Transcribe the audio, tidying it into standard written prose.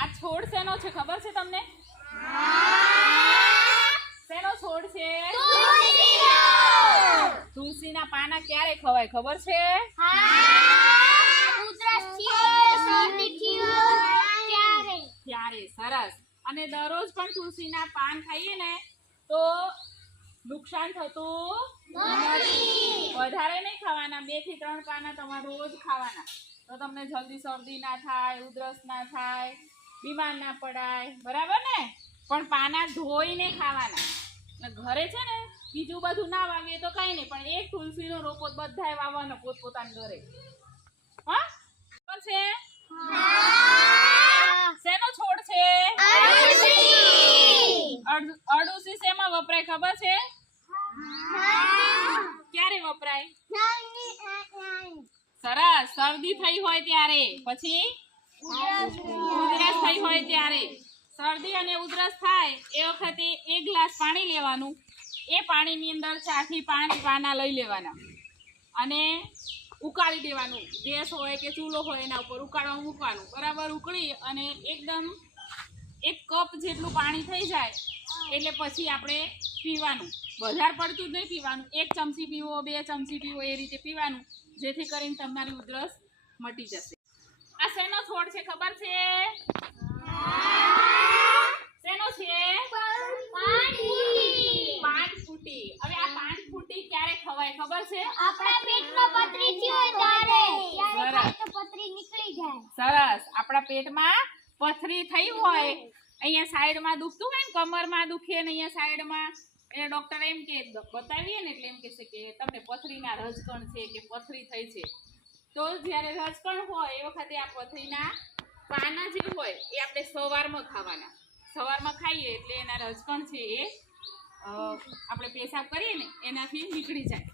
આ છોડ શેનો છે ખબર છે તમને? શેનો છોડ છે? તુલસીના પાના ક્યારે ખવાય ખબર છે? ત્યારે. સરસ. અને દરરોજ પણ તુલસીના પાન ખાઈએ ને તો નુકસાન થતું નથી. વધારે નહીં ખાવાના, 2 થી 3 પાના તમારે રોજ ખાવાના, તો તમને જલ્દી શરદી ના થાય, ઉધરસ ના થાય, બીમાર ના પડાય, બરાબર ને? પણ પાના ધોઈને ખાવાના. ઘરે છે ને બીજું બધું ના વાવીએ તો કઈ નહીં, પણ એક તુલસીનો રોપો બધાએ વાવવાનો પોતપોતાના ઘરે. હા, ખબર છે? શેનો છોડ છે? અરડુસી શેમાં વપરાય ખબર છે? ક્યારે વપરાય? સરસ. શરદી થઈ હોય ત્યારે, પછી ઉધરસ થઈ હોય ત્યારે. શરદી અને ઉધરસ થાય એ વખતે 1 ગ્લાસ પાણી લેવાનું. એ પાણીની અંદર 4 થી 5 પાના લઈ લેવાના અને ઉકાળી દેવાનું. ગેસ હોય કે ચૂલો હોય એના ઉપર ઉકાળવા મૂકવાનું. બરાબર ઉકળી અને એકદમ 1 કપ જેટલું પાણી થઈ જાય એટલે પછી આપણે પીવાનું. વધારે પડતું જ નહીં પીવાનું. 1 ચમચી પીવો, 2 ચમચી પીવો, એ રીતે પીવાનું, જેથી કરીને તમારી ઉધરસ મટી જશે. આ શેનો છોડ છે ખબર છે? શેનો છે? પાનફૂટી. હવે આ પાનફૂટી ક્યારે ખવાય ખબર છે? આપણા પેટમાં પથરી થી હોય ત્યારે ખાય તો પથરી નીકળી જાય. સરસ. આપણા પેટમાં પથરી થઈ હોય, અહીંયા સાઈડમાં દુખતું હોય ને, કમરમાં દુખે ને અહીંયા સાઈડમાં, એટલે ડોક્ટર એમ કે બતાવીએ ને એટલે એમ કહેશે કે તમને પથરીના રજકણ છે કે પથરી થઈ છે. તો જ્યારે રજકણ હોય એ વખતે આ પથરીના પાના જે હોય એ આપણે સવારમાં ખાવાના. સવારમાં ખાઈએ એટલે એના રજકણ છે એ આપણે પેશાબ કરીએ ને એનાથી નીકળી જાય.